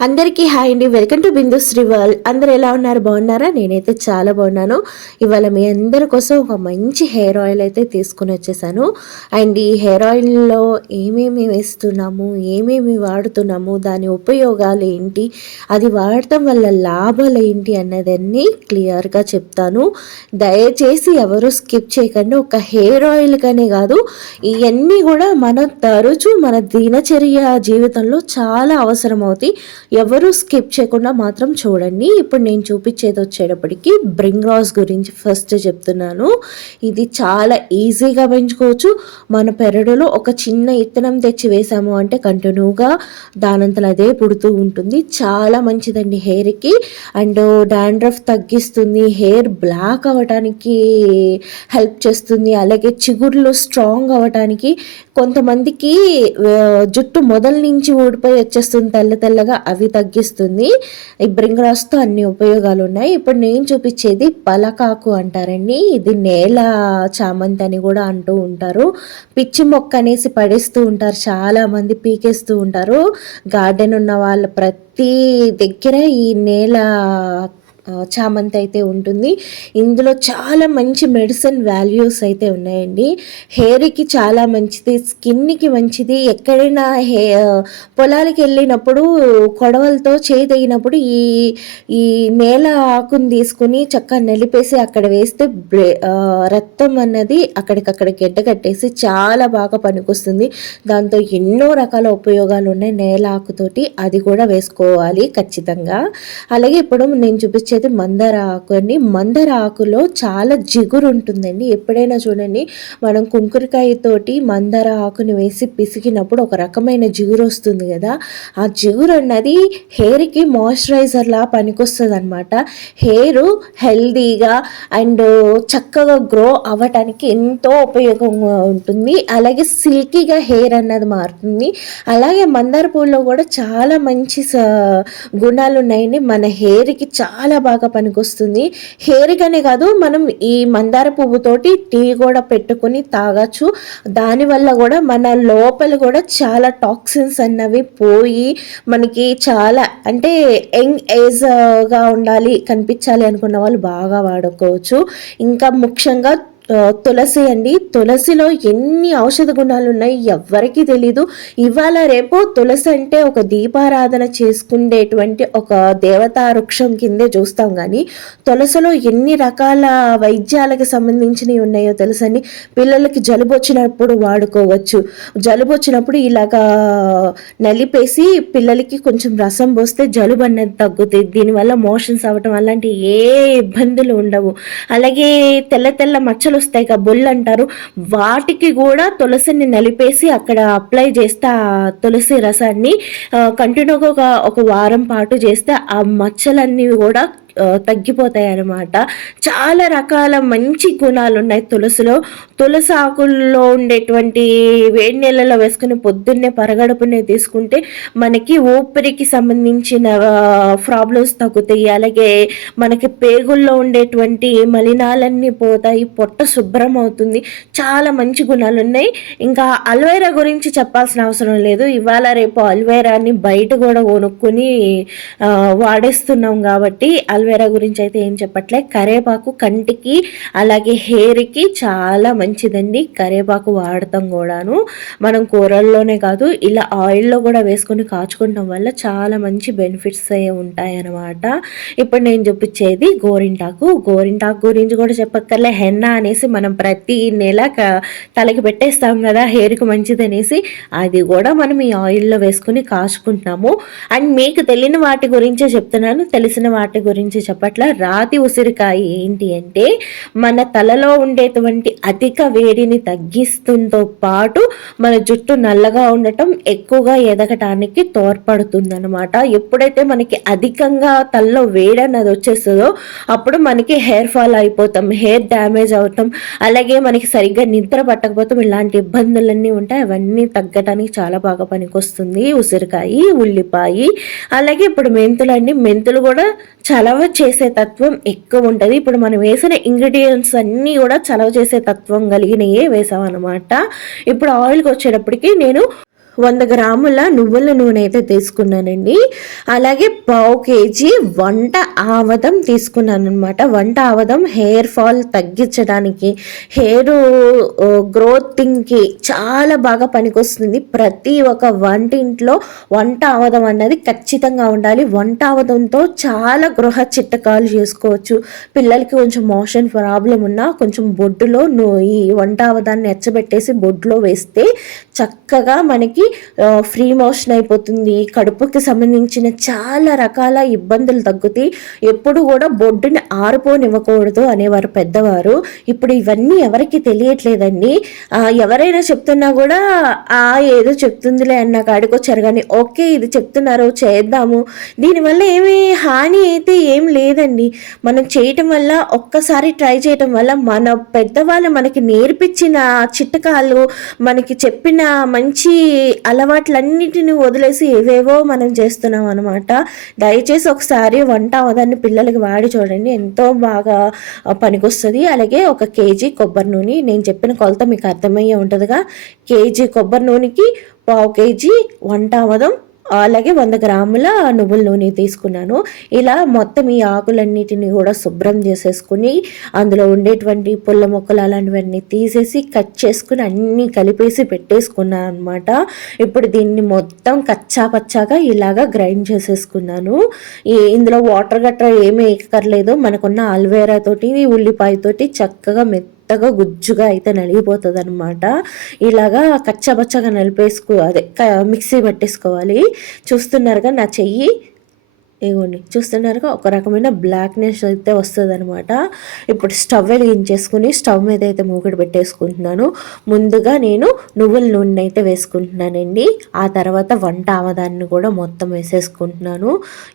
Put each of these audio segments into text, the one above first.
అందరికీ హాయ్ అండి. Welcome to Bindu Sri world అందరు ఎలా ఉన్నారు? బాగున్నారా? నేనైతే చాలా బాగున్నాను. ఇవాళ మీ అందరి కోసం ఒక మంచి హెయిర్ ఆయిల్ అయితే తీసుకుని వచ్చేసాను. అండ్ ఈ హెయిర్ ఆయిల్లో ఏమేమి వేస్తున్నాము? ఏమేమి వాడుతున్నాము? దాని ఉపయోగాలు ఏంటి? అది వాడటం వల్ల లాభాలు ఏంటి? అన్నదన్నీ క్లియర్గా చెప్తాను. దయచేసి ఎవరు స్కిప్ చేయకండి. ఒక హెయిర్ ఆయిల్గానే కాదు ఇవన్నీ కూడా మన తరచూ మన దినచర్య జీవితంలో చాలా అవసరం అవుతాయి ఎవరు స్కిప్ చేయకుండా మాత్రం చూడండి. ఇప్పుడు నేను చూపించేది వచ్చేటప్పటికి బ్రింగ్ రాస్ గురించి ఫస్ట్ చెప్తున్నాను. ఇది చాలా ఈజీగా పెంచుకోవచ్చు. మన పెరడులో ఒక చిన్న ఇత్తనం తెచ్చి వేసాము అంటే కంటిన్యూగా దానంతలో అదే పుడుతూ ఉంటుంది. చాలా మంచిదండి హెయిర్కి. అండ్ డాండ్రఫ్ తగ్గిస్తుంది. హెయిర్ బ్లాక్ అవ్వటానికి హెల్ప్ చేస్తుంది. అలాగే చిగుర్లు స్ట్రాంగ్ అవ్వటానికి కొంతమందికి జుట్టు మొదల నుంచి ఊడిపోయి వచ్చేస్తుంది తెల్ల తెల్లగా అవి తగ్గిస్తుంది. ఈ బ్రింగ్రాస్తో అన్ని ఉపయోగాలు ఉన్నాయి ఇప్పుడు నేను చూపించేది పలకాకు అంటారండి. ఇది నేల చామంతి అని కూడా అంటూ ఉంటారు. పిచ్చి మొక్క అనేసి పడేస్తూ ఉంటారు. చాలామంది పీకేస్తూ ఉంటారు. గార్డెన్ ఉన్న వాళ్ళ ప్రతి దగ్గర ఈ నేల చామంతి అయితే ఉంటుంది. ఇందులో చాలా మంచి మెడిసిన్ వాల్యూస్ అయితే ఉన్నాయండి. హెయిర్కి చాలా మంచిది స్కిన్కి మంచిది. ఎక్కడైనా హే పొలాలకి వెళ్ళినప్పుడు కొడవలతో చేయి ఈ ఈ నేల ఆకుని తీసుకుని చక్కగా నలిపేసి అక్కడ వేస్తే బ్రే రక్తం అన్నది అక్కడికక్కడ గడ్డ కట్టేసి చాలా బాగా పనికొస్తుంది. దాంతో ఎన్నో రకాల ఉపయోగాలు ఉన్నాయి నేల ఆకుతోటి. అది కూడా వేసుకోవాలి ఖచ్చితంగా. అలాగే ఇప్పుడు నేను చూపించే చూపించేది మందార ఆకు అండి. మందార ఆకులో చాలా జిగురు ఉంటుందండి. ఎప్పుడైనా చూడండి మనం కుంకురకాయతోటి మందార ఆకుని వేసి పిసికినప్పుడు ఒక రకమైన జిగురు వస్తుంది కదా. ఆ జిగురు అన్నది హెయిర్కి మాయిశ్చరైజర్లా పనికొస్తుంది అనమాట హెయిర్ హెల్దీగా అండ్ చక్కగా గ్రో అవ్వటానికి ఎంతో ఉపయోగంగా ఉంటుంది. అలాగే సిల్కీగా హెయిర్ అన్నది మారుతుంది. అలాగే మందార పూల్లో కూడా చాలా మంచి గుణాలు ఉన్నాయండి మన హెయిర్కి చాలా బాగా పనికొస్తుంది. హెయిర్గానే కాదు మనం ఈ మందార పువ్వుతోటి టీ కూడా పెట్టుకుని తాగచ్చు. దానివల్ల కూడా మన లోపల కూడా చాలా టాక్సిన్స్ అన్నవి పోయి మనకి చాలా అంటే యంగ్ ఏజ్గా ఉండాలి కనిపించాలి అనుకున్న వాళ్ళు బాగా వాడుకోవచ్చు. ఇంకా ముఖ్యంగా తులసి అండి. తులసిలో ఎన్ని ఔషధ గుణాలు ఉన్నాయి ఎవ్వరికీ తెలీదు. ఇవాళ రేపు తులసి అంటే ఒక దీపారాధన చేసుకునేటువంటి ఒక దేవతా వృక్షం కిందే చూస్తాం కానీ తులసిలో ఎన్ని రకాల వైద్యాలకు సంబంధించినవి ఉన్నాయో తెలుసండి. పిల్లలకి జలుబు వచ్చినప్పుడు వాడుకోవచ్చు. జలుబు వచ్చినప్పుడు ఇలాగా నలిపేసి పిల్లలకి కొంచెం రసం పోస్తే జలుబు అనేది తగ్గుతుంది దీనివల్ల మోషన్స్ అవ్వటం అలాంటి ఏ ఇబ్బందులు ఉండవు. అలాగే తెల్ల తెల్ల మచ్చలు వస్తాయి కదా బొల్లు అంటారు. వాటికి కూడా తులసిని నలిపేసి అక్కడ అప్లై చేస్తే ఆ తులసి రసాన్ని కంటిన్యూగా ఒక ఒక వారం పాటు చేస్తే ఆ మచ్చలన్నీ కూడా తగ్గిపోతాయి అన్నమాట చాలా రకాల మంచి గుణాలు ఉన్నాయి తులసిలో. తులసి ఆకుల్లో ఉండేటువంటి వేడి నీళ్ళలో వేసుకుని పొద్దున్నే పరగడుపునే తీసుకుంటే మనకి ఊపిరికి సంబంధించిన ప్రాబ్లమ్స్ తగ్గుతాయి. అలాగే మనకి పేగుల్లో ఉండేటువంటి మలినాలన్నీ పోతాయి. పొట్ట శుభ్రం అవుతుంది. చాలా మంచి గుణాలు ఉన్నాయి ఇంకా అల్వేరా గురించి చెప్పాల్సిన అవసరం లేదు. ఇవాళ రేపు అల్వేరాని బయట కూడా కొనుక్కొని వాడేస్తున్నాం కాబట్టి అల్వేరా గురించి అయితే ఏం చెప్పట్లే. కరేపాకు కంటికి అలాగే హెయిర్కి చాలా మంచిదండి. కరేపాకు వాడతాం కూడాను. మనం కూరల్లోనే కాదు ఇలా ఆయిల్లో కూడా వేసుకొని కాచుకోవడం వల్ల చాలా మంచి బెనిఫిట్స్ అయ్యే ఉంటాయన్నమాట. ఇప్పుడు నేను చూపించేది గోరింటాకు. గోరింటాకు గురించి కూడా చెప్పక్కర్లే. హెన్నా అనేసి మనం ప్రతి నెల తలకి పెట్టేస్తాం కదా హెయిర్కి మంచిది అనేసి అది కూడా మనం ఈ ఆయిల్లో వేసుకుని కాచుకుంటున్నాము. అండ్ మీకు తెలియని వాటి గురించే చెప్తున్నాను. తెలిసిన వాటి గురించి చెప్పట్ల? రాతి ఉసిరికాయ ఏంటి అంటే మన తలలో ఉండేటువంటి అధిక వేడిని తగ్గిస్తుందో పాటు మన జుట్టు నల్లగా ఉండటం ఎక్కువగా ఎదగటానికి తోడ్పడుతుంది అనమాట ఎప్పుడైతే మనకి అధికంగా తలలో వేడి అన్నది వచ్చేస్తుందో అప్పుడు మనకి హెయిర్ ఫాల్ అయిపోతాం హెయిర్ డ్యామేజ్ అవుతాం. అలాగే మనకి సరిగ్గా నిద్ర పట్టకపోతాం ఇలాంటి ఇబ్బందులన్నీ ఉంటాయి. అవన్నీ తగ్గటానికి చాలా బాగా పనికొస్తుంది ఉసిరికాయ ఉల్లిపాయ. అలాగే ఇప్పుడు మెంతులు అండి. మెంతులు కూడా చాలా చేసే తత్వం ఎక్కువ ఉంటుంది. ఇప్పుడు మనం వేసిన ఇంగ్రీడియంట్స్ అన్నీ కూడా చలవ చేసే తత్వం కలిగినయే వేసామన్నమాట. ఇప్పుడు ఆయిల్కి వచ్చేటప్పటికి నేను వంద గ్రాముల నువ్వుల నూనె అయితే తీసుకున్నానండి. అలాగే పావు కేజీ వంట ఆవదం తీసుకున్నాను అనమాట వంట ఆవదం హెయిర్ ఫాల్ తగ్గించడానికి హెయిర్ గ్రోతింగ్కి చాలా బాగా పనికొస్తుంది. ప్రతి ఒక్క వంటింట్లో వంట ఆవదం అన్నది ఖచ్చితంగా ఉండాలి. వంట ఆవదంతో చాలా గృహ చిట్టకాలు చేసుకోవచ్చు. పిల్లలకి కొంచెం మోషన్ ప్రాబ్లం ఉన్నా కొంచెం బొడ్డులో ఈ వంట ఆవదాన్ని ఎచ్చబెట్టేసి బొడ్డులో వేస్తే చక్కగా మనకి ఫ్రీ మోషన్ అయిపోతుంది. కడుపుకి సంబంధించిన చాలా రకాల ఇబ్బందులు తగ్గుతాయి. ఎప్పుడు కూడా బొడ్డుని ఆరిపోనివ్వకూడదు అనేవారు పెద్దవారు. ఇప్పుడు ఇవన్నీ ఎవరికి తెలియట్లేదండి. ఎవరైనా చెప్తున్నా కూడా ఆ ఏదో చెప్తుందిలే అన్న కాడికొచ్చారు కానీ ఓకే ఇది చెప్తున్నారు చేద్దాము. దీనివల్ల ఏమి హాని అయితే ఏం లేదండి. మనం చేయటం వల్ల ఒక్కసారి ట్రై చేయటం వల్ల మన పెద్దవాళ్ళు మనకి నేర్పించిన చిట్టకాలు మనకి చెప్పిన మంచి అలవాట్లన్నిటిని వదిలేసి ఏవేవో మనం చేస్తున్నాం అనమాట దయచేసి ఒకసారి వంట అవదాన్ని పిల్లలకి వాడి చూడండి. ఎంతో బాగా పనికొస్తుంది. అలాగే ఒక కేజీ కొబ్బరి నూనె. నేను చెప్పిన కొలత మీకు అర్థమయ్యే ఉంటుందిగా. కేజీ కొబ్బరి నూనెకి పావు కేజీ వంట అవదం అలాగే వంద గ్రాముల నువ్వుల నూనె తీసుకున్నాను. ఇలా మొత్తం ఈ ఆకులన్నిటిని కూడా శుభ్రం చేసేసుకుని అందులో ఉండేటువంటి పుల్ల మొక్కలు అలాంటివన్నీ తీసేసి కట్ చేసుకుని అన్నీ కలిపేసి పెట్టేసుకున్నాను అనమాట ఇప్పుడు దీన్ని మొత్తం కచ్చా పచ్చాగా ఇలాగా గ్రైండ్ చేసేసుకున్నాను. ఇందులో వాటర్ గట్రా ఏమీ ఎక్కర్లేదు. మనకున్న అల్వేరా తోటి ఉల్లిపాయతోటి చక్కగా మెత్త మెత్తగా గుజ్జుగా అయితే నలిగిపోతుంది అనమాట ఇలాగా కచ్చబచ్చగా నలిపేసుకో అదే మిక్సీ పట్టేసుకోవాలి. చూస్తున్నారుగా నా చెయ్యి ఇగోండి చూస్తున్నారుగా ఒక రకమైన బ్లాక్నెస్ అయితే వస్తుంది అనమాట ఇప్పుడు స్టవ్ వెలిగించేసుకుని స్టవ్ మీద అయితే మూగడి పెట్టేసుకుంటున్నాను. ముందుగా నేను నువ్వుల నూనె అయితే వేసుకుంటున్నానండి. ఆ తర్వాత వంట ఆవదాన్ని కూడా మొత్తం వేసేసుకుంటున్నాను.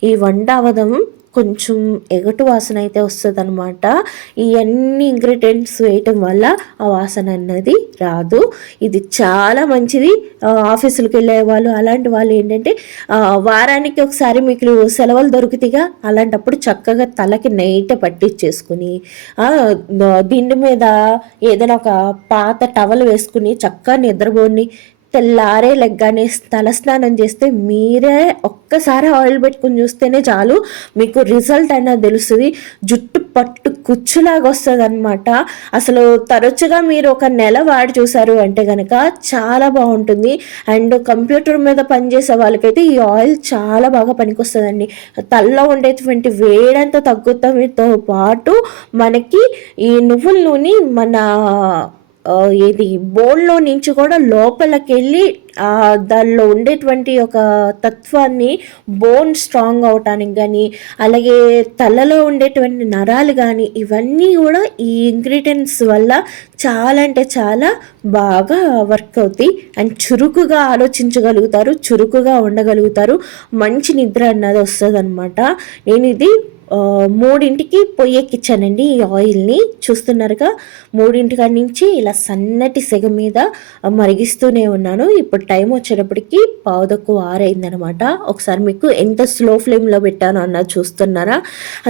ఈ వంట ఆవదం కొంచెం ఎగటు వాసన అయితే వస్తుంది అనమాట ఈ అన్ని ఇంగ్రీడియంట్స్ వేయటం వల్ల ఆ వాసన అన్నది రాదు. ఇది చాలా మంచిది. ఆఫీసులకు వెళ్ళే వాళ్ళు అలాంటి వాళ్ళు ఏంటంటే వారానికి ఒకసారి మీకు సెలవులు దొరికితేగా అలాంటప్పుడు చక్కగా తలకి నైట్ పట్టించేసుకుని దిండు మీద ఏదైనా ఒక పాత టవల్ వేసుకుని చక్కగా నిద్రపోని తెల్లారే లెగ్గానే తలస్నానం చేస్తే మీరే ఒక్కసారి ఆయిల్ పెట్టుకుని చూస్తేనే చాలు. మీకు రిజల్ట్ అయినా తెలుస్తుంది. జుట్టు పట్టు కుచ్చులాగా వస్తుంది అనమాట అసలు తరచుగా మీరు ఒక నెల వాడి చూసారు అంటే కనుక చాలా బాగుంటుంది. అండ్ కంప్యూటర్ మీద పనిచేసే వాళ్ళకైతే ఈ ఆయిల్ చాలా బాగా పనికొస్తుందండి. తల్లో ఉండేటువంటి వేడంతా తగ్గుతామితో పాటు మనకి ఈ నువ్వుల నూనె మన ఇది బోన్లో నుంచి కూడా లోపలికెళ్ళి దానిలో ఉండేటువంటి ఒక తత్వాన్ని బోన్ స్ట్రాంగ్ అవటానికి కానీ అలాగే తలలో ఉండేటువంటి నరాలు కానీ ఇవన్నీ కూడా ఈ ఇంగ్రీడియంట్స్ వల్ల చాలా అంటే చాలా బాగా వర్క్ అవుతాయి. అండ్ చురుకుగా ఆలోచించగలుగుతారు చురుకుగా ఉండగలుగుతారు. మంచి నిద్ర అన్నది వస్తుంది అనమాట నేను ఇది మూడింటికి పొయ్యెక్కిచ్చానండి ఈ ఆయిల్ని. చూస్తున్నారుగా మూడింటికాడి నుంచి ఇలా సన్నటి సెగ మీద మరిగిస్తూనే ఉన్నాను. ఇప్పుడు టైం వచ్చేటప్పటికి పావుదక్కు ఆరైందనమాట. ఒకసారి మీకు ఎంత స్లో ఫ్లేమ్లో పెట్టాను అన్నది చూస్తున్నారా?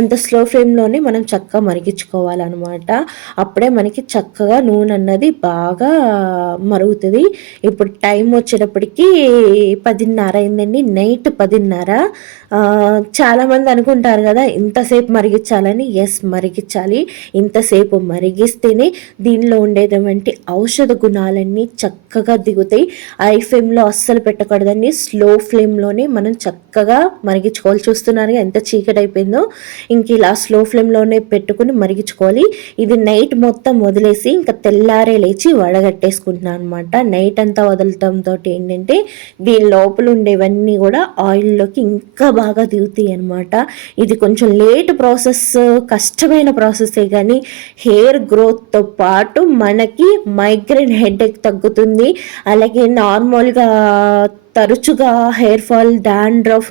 అంత స్లో ఫ్లేమ్లోనే మనం చక్కగా మరిగించుకోవాలన్నమాట అప్పుడే మనకి చక్కగా నూనె అన్నది బాగా మరుగుతుంది. ఇప్పుడు టైం వచ్చేటప్పటికి పదిన్నర అయిందండి. నైట్ పదిన్నర. చాలామంది అనుకుంటారు కదా ఇంతసేపు మరిగించాలని? ఎస్ మరిగించాలి. ఇంతసేపు మరిగిస్తేనే దీనిలో ఉండేటువంటి ఔషధ గుణాలన్నీ చక్కగా దిగుతాయి. ఐ ఫ్లేమ్లో అస్సలు పెట్టకూడదండి. స్లో ఫ్లేమ్లోనే మనం చక్కగా మరిగించుకోవాలి. చూస్తున్నారు ఎంత చీకటి అయిపోయిందో. ఇంక ఇలా స్లో ఫ్లేమ్లోనే పెట్టుకుని మరిగించుకోవాలి. ఇది నైట్ మొత్తం వదిలేసి ఇంకా తెల్లారే లేచి వడగట్టేసుకుంటున్నాను అనమాట నైట్ అంతా వదలటంతో ఏంటంటే దీని లోపల ఉండేవన్నీ కూడా ఆయిల్లోకి ఇంకా బాగా దిగుతాయి అనమాట ఇది కొంచెం లేట్ ప్రాసెస్ కష్టమైన ప్రాసెసే కానీ హెయిర్ గ్రోత్తో పాటు మనకి మైగ్రేన్ హెడేక్ తగ్గుతుంది. అలాగే నార్మల్గా తరచుగా హెయిర్ ఫాల్ డాండ్రఫ్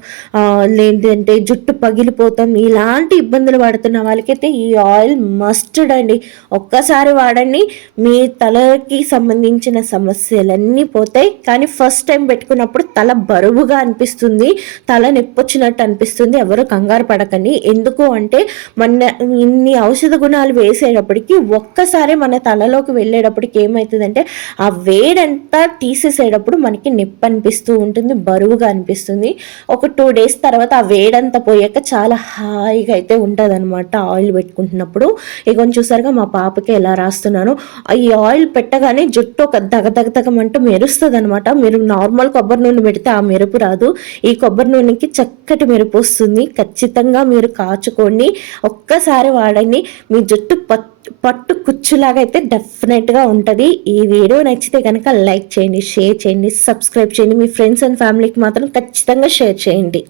లేదంటే జుట్టు పగిలిపోతాం ఇలాంటి ఇబ్బందులు పడుతున్న వాళ్ళకైతే ఈ ఆయిల్ మస్టర్డ్ అండి. ఒక్కసారి వాడండి. మీ తలకి సంబంధించిన సమస్యలన్నీ పోతాయి. కానీ ఫస్ట్ టైం పెట్టుకున్నప్పుడు తల బరువుగా అనిపిస్తుంది. తల నొప్పొచ్చినట్టు అనిపిస్తుంది. ఎవరు కంగారు పడకండి. ఎందుకు అంటే మన ఇన్ని ఔషధ గుణాలు వేసేటప్పటికి ఒక్కసారి మన తలలోకి వెళ్ళేటప్పటికి ఏమవుతుందంటే ఆ వేడంతా తీసేసేటప్పుడు మనకి నొప్పి అనిపిస్తూ ఉంటుంది బరువుగా అనిపిస్తుంది. ఒక టూ డేస్ తర్వాత ఆ వేడంతా పోయాక చాలా హాయిగా అయితే ఉంటుంది అనమాట ఆయిల్ పెట్టుకుంటున్నప్పుడు. ఇక చూసారుగా మా పాపకి ఎలా రాస్తున్నాను. ఈ ఆయిల్ పెట్టగానే జుట్టు ఒక దగదగదగమంటూ మెరుస్తుంది అనమాట మీరు నార్మల్ కొబ్బరి నూనె పెడితే ఆ మెరుపు రాదు. ఈ కొబ్బరి నూనెకి చక్కటి మెరుపు వస్తుంది. ఖచ్చితంగా మీరు కాచుకోండి. ఒక్కసారి వాడండి. మీ జుట్టు పత్ పట్టు కుచ్చులాగా అయితే డెఫినెట్గా ఉంటుంది. ఈ వీడియో నచ్చితే కనుక లైక్ చేయండి షేర్ చేయండి సబ్స్క్రైబ్ చేయండి. మీ ఫ్రెండ్స్ అండ్ ఫ్యామిలీకి మాత్రం ఖచ్చితంగా షేర్ చేయండి.